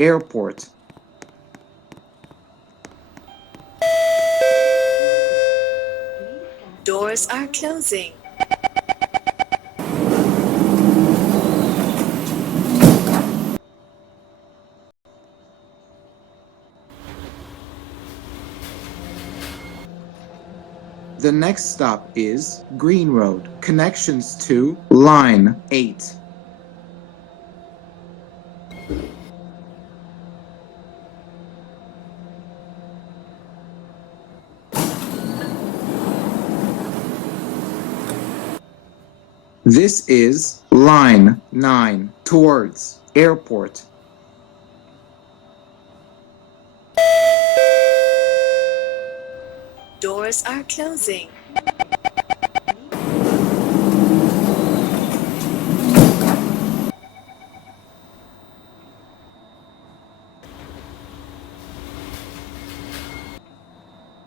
airport. Doors are closing. The next stop is Green Road. Connections to Line 8. This is Line 9 towards airport. Doors are closing.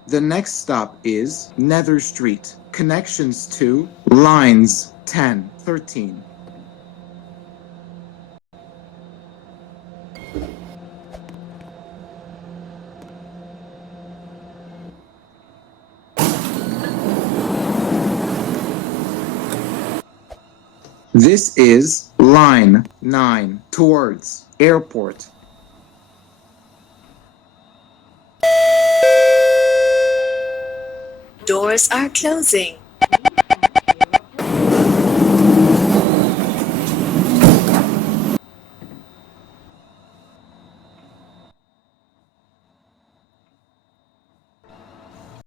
The next stop is Nether Street. Connections to Lines 10, 13. This is Line 9 towards airport. Doors are closing.